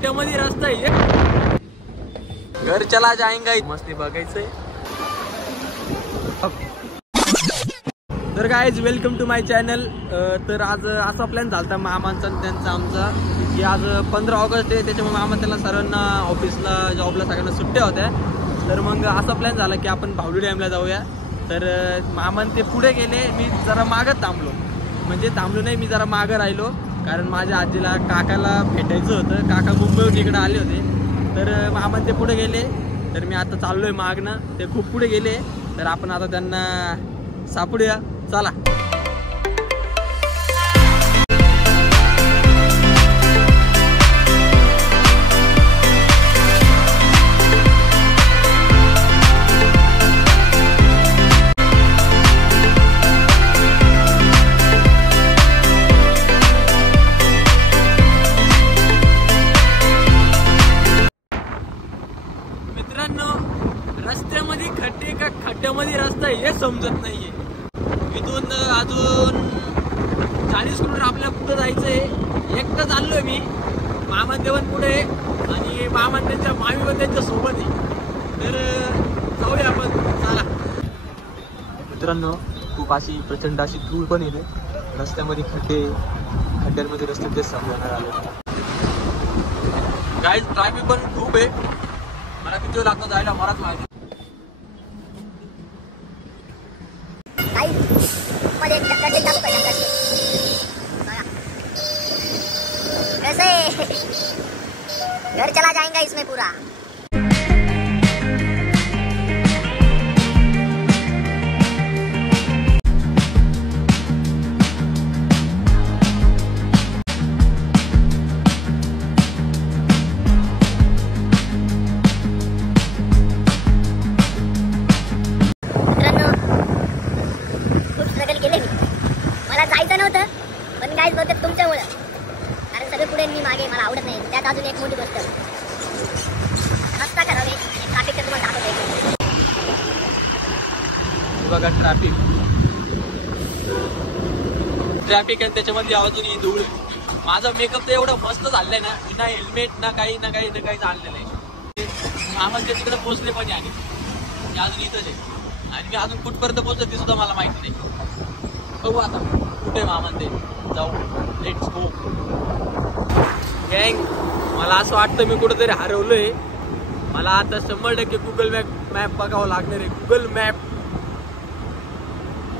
खड्ड्यामध्ये रस्ता आहे, घर चला जाएंगा मस्ती बघायचंय। तर guys welcome to my channel. तर आज असा प्लॅन झाला मामांचा आणि त्यांचा आमचा की आज 15 ऑगस्ट आहे, त्याच्यामुळे मामा त्याला सर्वांना ऑफिसला जॉबला सगळ्यांना सुट्ट्या होत्या। तर मग असा प्लॅन झाला की आपण भावली डॅमला जाऊया। तर मामान ते पुढे गेले, मी जरा मागं थांबलो, म्हणजे थांबलो नाही, मी जरा मागं राहिलो, कारण माझ्या आजीला काकाला भेटायचं होतं। काका मुंबईहून इकडे आले होते, तर मामान ते पुढे गेले, तर मी आता चाललोय मागणं। ते खूप पुढे गेले, तर आपण आता त्यांना सापडूया, चला। मित्रांनो, रस्त्यामध्ये खड्डे का खड्ड्यामध्ये रस्ता हे समजत नाहीये। इथून अजून 40 किलोमीटर आपल्याला पुढे जायचंय। एकटं चाललोय मी, मामा देवन पुढे आणि मामा त्यांच्या मामी पण त्यांच्या सोबत आहे, तर जाऊया आपण, चला। मित्रांनो, खूप अशी प्रचंड अशी धूळ पण येते रस्त्यामध्ये, खड्ड्यांमध्ये रस्ते तेच समजणार आले। गाईज ट्रॅफिक पण खूप आहे, मला किती वेळ लागतो जायला मलाच माहिती। कैसे घर चला जाएंगा इसमें पूरा। मला जायचं नव्हतं, पण गाईज बहुतेक तुमच्यामुळे, कारण सगळे पुढे मी मागे, मला आवडत नाही। त्यात अजून एक मोठी गोष्ट, रस्ता खराब आहे, ट्रॅफिकचं तुम्हाला दाखवतो। बघा ट्रॅफिक आहे, त्याच्यामध्ये अजून ही धूळ। माझा मेकअप तर एवढं मस्त झालंय ना, ना हेल्मेट ना काही आणलेलं आहे। मामाच्या तिकडे पोहोचले पण आहे, मी अजून इथंच आहे, आणि मी अजून कुठपर्यंत पोहोचलो ते सुद्धा मला माहिती नाही। बघू आता कुठे मामा ते, जाऊ, लेट्स गो गँग। मला असं वाटतं मी कुठेतरी हरवलोय, मला आता 100% गुगल मॅप बघावं लागणार आहे। गुगल मॅप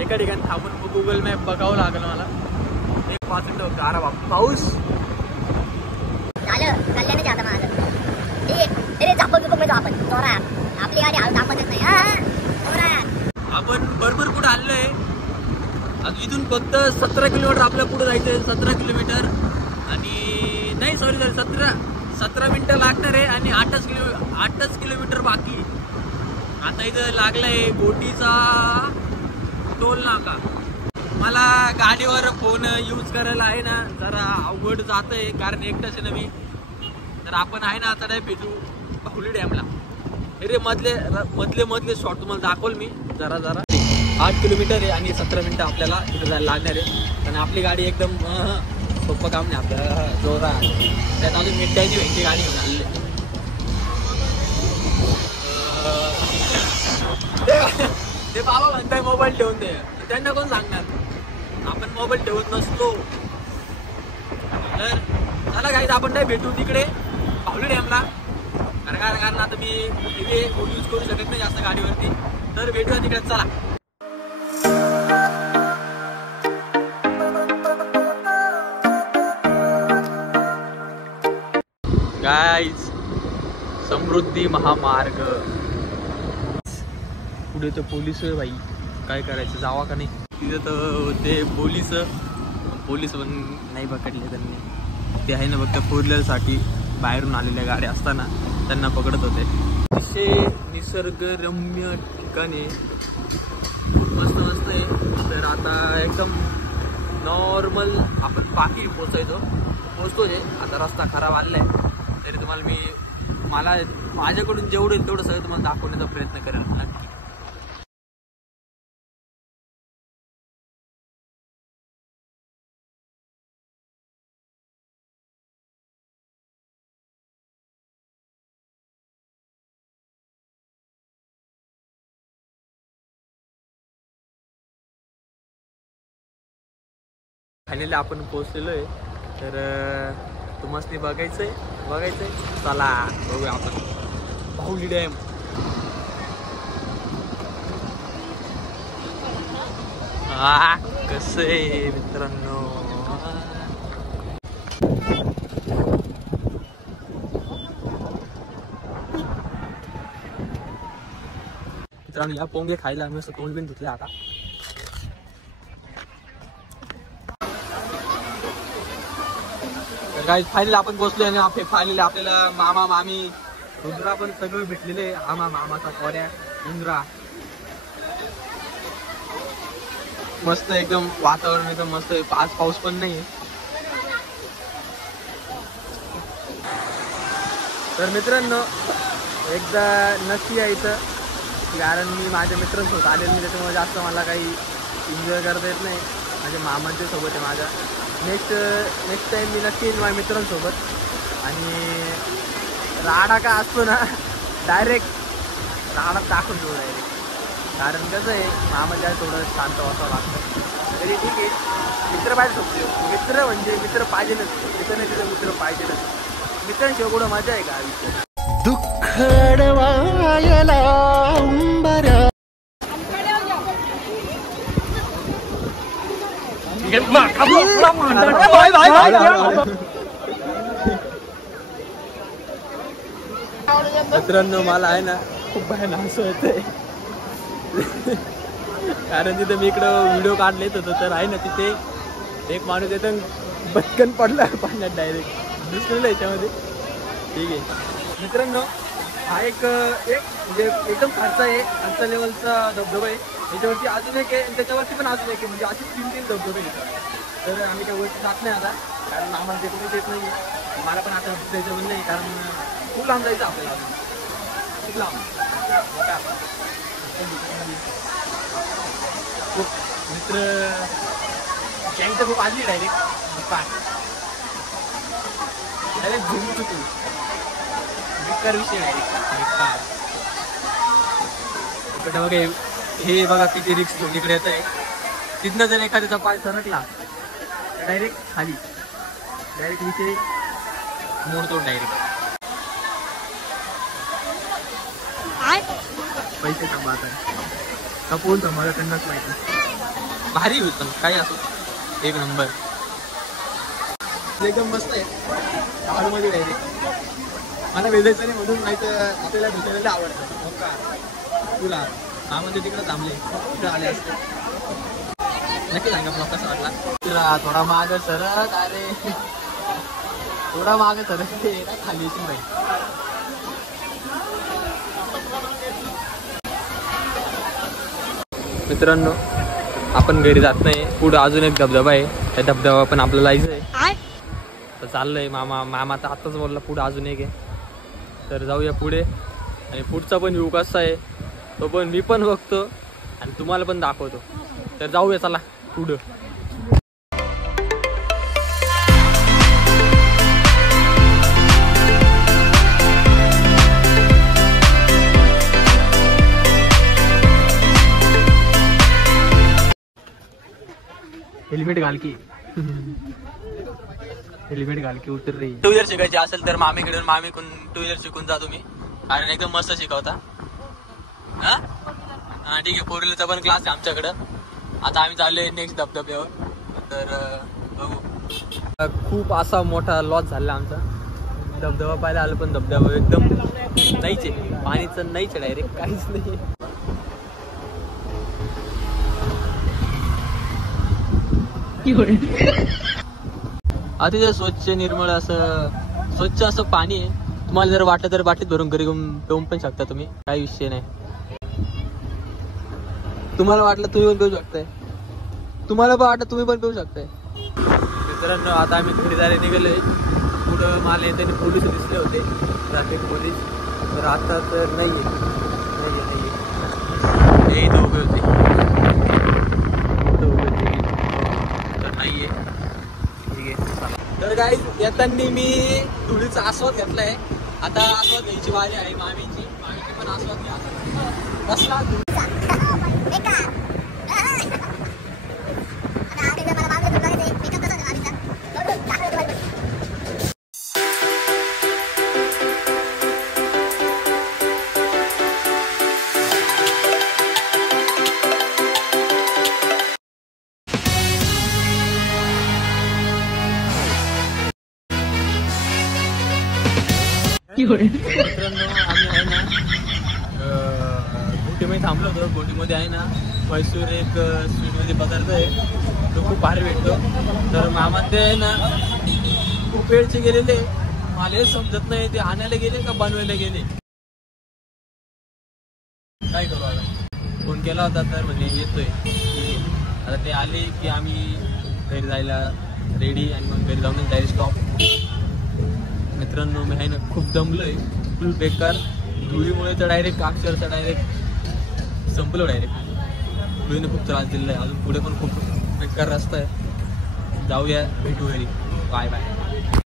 एका ठिकाणी थांबून गुगल मॅप बघावं लागलं मला। एक 5 मिनिटं होतं, अरे बाप, पाऊस झालं, कल्याण जाता माझं ते झापक आपण जोरात, आपली गाडी हळू थांबतच नाही, जोरात। आपण बरोबर कुठे आलोय, इथून फक्त 17 किलोमीटर आपल्या पुढे जायचंय, 17 किलोमीटर, आणि नाही सॉरी 17 मिनिटं लागणार आहे, आणि 8च किलोमीटर बाकी। आता इथं लागलाय गोटीचा टोल नाका। मला गाडीवर फोन यूज करायला आहे ना जरा अवघड जातंय, कारण एकटाच आहे ना मी। तर आपण आहे ना आता नाही भेटू भावली डॅमला, अरे मधले शॉट तुम्हाला दाखवल मी जरा 8 किलोमीटर आहे, आणि 17 मिनिटं आपल्याला इथं जायला लागणार आहे। आणि आपली गाडी एकदम सोपं काम नाही आपल्याला, जोरात, त्यात अजून मिनिटाची व्हायची गाडी घेऊन आलेली। ते बाबा म्हणताय मोबाईल ठेवून दे, त्यांना कोण सांगणार, आपण मोबाईल ठेवत नसतो। तर चला गाईज, आपण नाही भेटू तिकडे भावली डॅमला, कारण आता मी इथे यूज करू शकत नाही जास्त गाडीवरती, तर भेटूया तिकडे, चला। गाईज समृद्धी महामार्ग, पुढे तर पोलीस आहे भाई, काय करायचं, जावा का नाही? तिथे तर ते पोलीस पण नाही पकडले त्यांनी, ते आहे ना फक्त 4 व्हीलरसाठी बाहेरून आलेल्या गाड्या असताना त्यांना पकडत होते। अतिशय निसर्गरम्य ठिकाणे, मस्त आहे। तर आता एकदम नॉर्मल आपण बाकी पोहोचतो जे, आता रस्ता खराब आलेला आहे, तरी तुम्हाला माझ्याकडून जेवढं तेवढं सगळं तुम्हाला दाखवण्याचा प्रयत्न करेल नक्की। फायनली आपण पोहोचलेलो आहे. तर तुम्हाला बघायचंय चला बघूया आपण बाहुली डॅम. कसं आहे मित्रांनो. मित्रांनो या पोंगे खायला आम्ही असं तोंड बिन धुतले आता. तर गाईज फायनली आपण पोहोचलोय आणि फायनली आपल्याला मामा मामी रुद्रा पण सगळं भेटलेले. मामाचा कोऱ्या इंद्रा. मस्त एकदम वातावरण एकदम मस्त. आज पाऊस पण नाही. तर मित्रांनो एकदा नक्की यायचं, कारण मी माझ्या मित्रांसोबत आलेलो नाही, त्याच्यामुळे जास्त मला काही एन्जॉय करता येत नाही. माझ्या मामांच्या सोबत आहे माझ्या. नेक्स्ट टाईम मी नक्की येईल माझ्या मित्रांसोबत. आणि राडा का असतो ना डायरेक्ट राडा टाकून देऊ डायरेक्ट. कारण कसं आहे मामाच्या थोडं शांत वाटावं लागतं. तरी ठीक आहे, मित्र पाहिजे सोबत. मित्र म्हणजे मित्र पाहिजेलच. मित्र नाही तिथं मित्र पाहिजेलच. मित्रांशिवाय कुठं मजा आहे का आयुष्यात. मित्रांनो मला आहे ना खूप बाहेर हसू येतंय. कारण तिथे मी इकडं व्हिडिओ काढले होतो, तर आहे ना तिथे एक माणूस येतं बटकन पडला पाण्यात डायरेक्ट दुसरीला याच्यामध्ये. ठीक आहे मित्रांनो, हा एक म्हणजे एकदम खालचा लेवलचा धबधबा आहे. याच्यावरती अजून एक आहे आणि त्याच्यावरती पण अजून एक आहे. म्हणजे असे 3 धबधबे येतात. तर आम्ही त्या वरती जात नाही आता, कारण आम्हाला ते कुठेच येत नाही. मला पण आता जायचं पण नाही, कारण खूप लांब जायचं आपल्याला अजून. खूप लांब खूप मित्र गँग तर खूप आली डायरेक्ट झुम चुकू बेकार विषय डायरेक्ट. बघा हे बघा किती रिक्स इकडे येत आहे. तिथनं जर एखाद्याचा पाय सरकला डायरेक्ट खाली, डायरेक्ट विषय मोडतो डायरेक्ट. पैसे कमावत कपून मला त्यांनाच माहिती. भारी होत पण काही असो एक नंबर एकदम मस्त आहे. मध्ये डायरेक्ट मला भेजायचं नाही म्हणून, नाही तर आपल्याला भेटायला आवडतं. का तुला हा म्हणजे तिकडे थांबले तिकडे आले असते. नक्की सांगा ब्लॉग कसा वाटला. तुला थोडा माग सरक. अरे थोडा माग सरक खाली नाही. मित्रांनो आपण घरी जात नाही, पुढं अजून एक धबधबा आहे. त्या धबधबा पण आपल्याला जायचं आहे. तर चाललंय मामा तर आत्ताच बोलला पुढं अजून एक आहे. तर जाऊया पुढे आणि पुढचा पण व्ह्यू कसा आहे तो पण मी पण बघतो आणि तुम्हाला पण दाखवतो. तर जाऊया चला पुढं. हेल्मेट घाल की हेल्मेट घाल की उतर रही. 2 व्हीलर शिकायची असेल तर मामीकडे मामीकडून 2 व्हीलर शिकून जा तुम्ही, कारण एकदम मस्त शिकवता. हा ठीक आहे. 4 व्हीलरचा पण क्लास आहे आमच्याकडं. आता आम्ही चाललोय नेक्स्ट धबधब्यावर. तर बघू. खूप असा मोठा लॉस झाला आमचा. धबधबा पाहायला आलं पण धबधबा एकदम नाहीच आहे. पाणीचं नाहीच डायरेक्ट काहीच नाही. अतिशय स्वच्छ निर्मळ असं स्वच्छ असं पाणी आहे. तुम्हाला जर वाटलं तर बाटलीत भरून घरी पिऊन पण शकता तुम्ही, काही विषय नाही. तुम्हाला वाटलं तुम्ही पण पिऊ शकताय, तुम्हाला पण वाटलं तुम्ही पण पिऊ शकताय. मित्रांनो आता आम्ही घरी जायला निघालोय. पुढं मला येताना पोलीस दिसले होते, ट्रॅफिक पोलीस. तर आता तर नाही इथं उभे होते. तर गाईज येताना मी धुळीचा आस्वाद घेतलाय. आता आस्वाद घ्यायची वारी आहे मामीची पण आस्वाद घ्या. कसला मित्रांनो आम्ही आहे ना गोटीमध्ये थांबलो होतो. गोटीमध्ये आहे ना मैसूर एक स्वीटमध्ये पदार्थ आहे तो खूप भारी भेटतो. तर मामा ते आहे ना खूप वेळचे गेलेले, मला हे समजत नाही ते आणायला गेले का बनवायला गेले. काय करू आता, फोन केला होता तर म्हणजे येतोय. आता ते आले की आम्ही घरी जायला रेडी आणि मग घरी जाऊन डायरेक्ट स्टॉप. मित्रांनो मी आहे ना खूप दमलोय, फुल बेकार धुळीमुळे तर डायरेक्ट अक्षरशः डायरेक्ट संपलो. डायरेक्ट धुळीने खूप त्रास दिलेला आहे. अजून पुढे पण खूप बेकार रस्ता आहे. जाऊया, भेटू घरी. Bye bye.